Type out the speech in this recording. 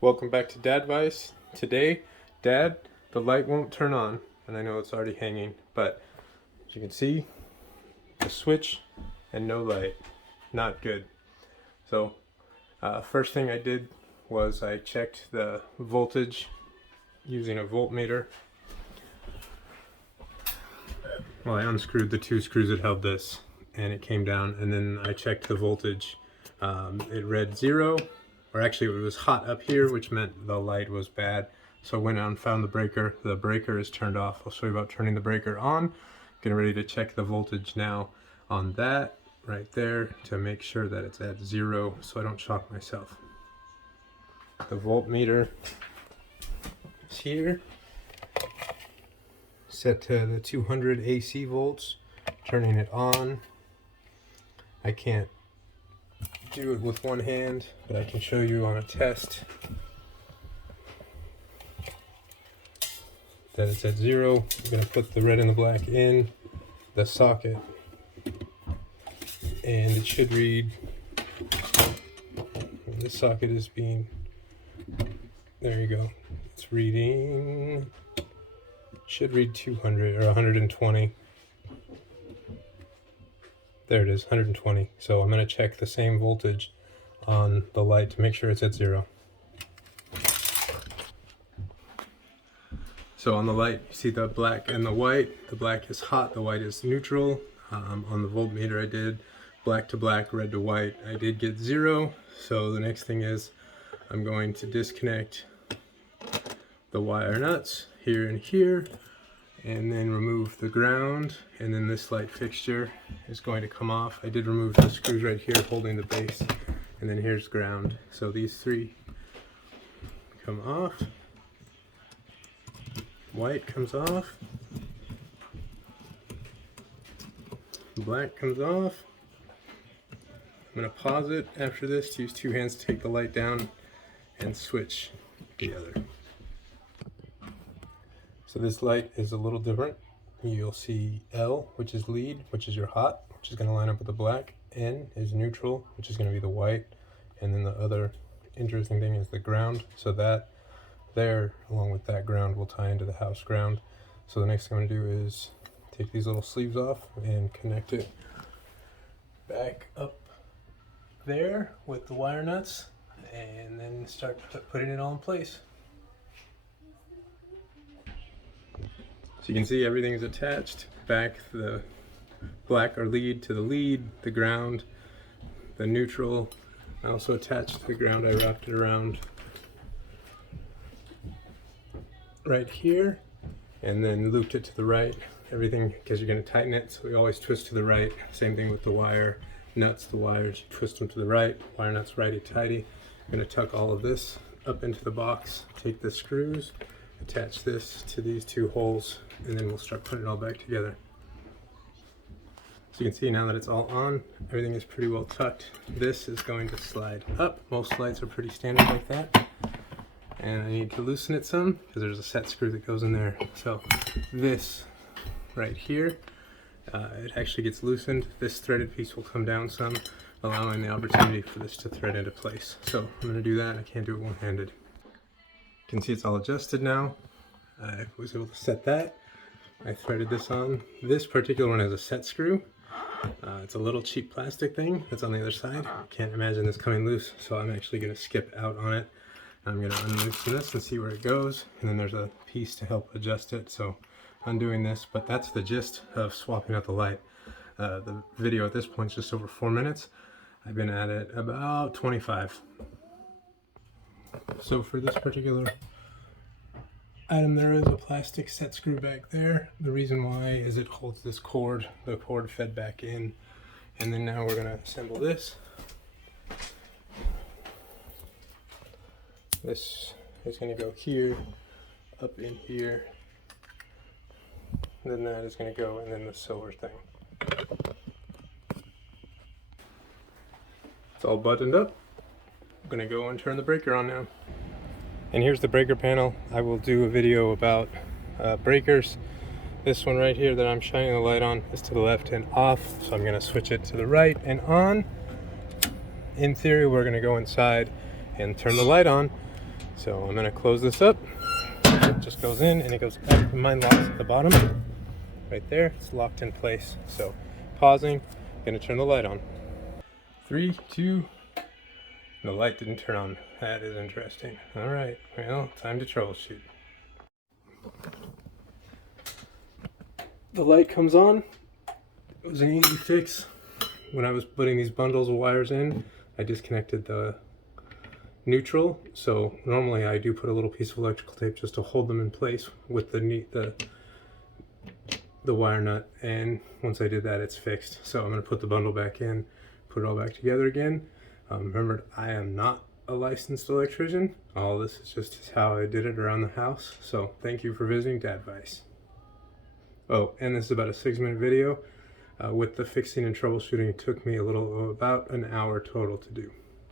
Welcome back to Dadvice. Today, Dad, the light won't turn on, and I know it's already hanging, but as you can see, the switch and no light. Not good. So, first thing I did was I checked the voltage using a voltmeter. Well, I unscrewed the two screws that held this, and it came down, and then I checked the voltage. It read 0. Or actually it was hot up here, which meant the light was bad. So I went out and found the breaker. The breaker is turned off. I'll show you about turning the breaker on. Getting ready to check the voltage now on that right there to make sure that it's at 0 so I don't shock myself. The voltmeter is here, set to the 200 AC volts, turning it on. I can't do it with one hand, but I can show you on a test that it's at 0. I'm going to put the red and the black in the socket, and it should read, this socket is being, there you go, it's reading, should read 200 or 120. There it is, 120. So I'm going to check the same voltage on the light to make sure it's at 0. So on the light, you see the black and the white. The black is hot, the white is neutral. On the voltmeter I did black to black, red to white. I did get 0. So the next thing is I'm going to disconnect the wire nuts here and here, and then remove the ground, and then this light fixture is going to come off. I did remove the screws right here holding the base, and then here's ground. So these three come off. White comes off. Black comes off. I'm going to pause it after this to use two hands to take the light down and switch the other. So this light is a little different. You'll see L, which is lead, which is your hot, which is going to line up with the black. N is neutral, which is going to be the white. And then the other interesting thing is the ground. So that there, along with that ground, will tie into the house ground. So the next thing I'm going to do is take these little sleeves off and connect it back up there with the wire nuts, and then start putting it all in place. So you can see everything is attached. Back the black or lead to the lead, the ground, the neutral. I also attached the ground. I wrapped it around right here and then looped it to the right. Everything, because you're going to tighten it, so we always twist to the right. Same thing with the wire nuts, the wires, you twist them to the right. Wire nuts righty-tighty. I'm going to tuck all of this up into the box, take the screws, attach this to these two holes, and then we'll start putting it all back together. So you can see now that it's all on, everything is pretty well tucked. This is going to slide up. Most lights are pretty standard like that. And I need to loosen it some because there's a set screw that goes in there. So this right here, it actually gets loosened. This threaded piece will come down some, allowing the opportunity for this to thread into place. So I'm going to do that. I can't do it one-handed. You can see it's all adjusted now. I was able to set that. I threaded this on. This particular one has a set screw. It's a little cheap plastic thing that's on the other side. I can't imagine this coming loose, so I'm actually going to skip out on it. I'm going to unloosen this and see where it goes, and then there's a piece to help adjust it, so undoing this. But that's the gist of swapping out the light. The video at this point is just over 4 minutes. I've been at it about 25. So for this particular item, there is a plastic set screw back there. The reason why is it holds this cord. The cord fed back in, and then now we're going to assemble this. This is going to go here, up in here, and then that is going to go, and then the silver thing. It's all buttoned up. I'm going to go and turn the breaker on now. And here's the breaker panel. I will do a video about breakers. This one right here that I'm shining the light on is to the left and off, so I'm going to switch it to the right and on. In theory, we're going to go inside and turn the light on. So I'm gonna close this up. It just goes in and it goes up. Mine locks at the bottom. Right there, it's locked in place. So pausing, gonna turn the light on. 3, 2, the light didn't turn on. That is interesting. All right, well, time to troubleshoot. The light comes on. It was an easy fix. When I was putting these bundles of wires in, I disconnected the neutral. So normally I do put a little piece of electrical tape just to hold them in place with the wire nut. And once I did that, it's fixed. So I'm going to put the bundle back in, put it all back together again. Remember, I am not a licensed electrician. All this is just how I did it around the house. So thank you for visiting Dadvice. Oh, and this is about a 6-minute video. With the fixing and troubleshooting, it took me about an hour total to do.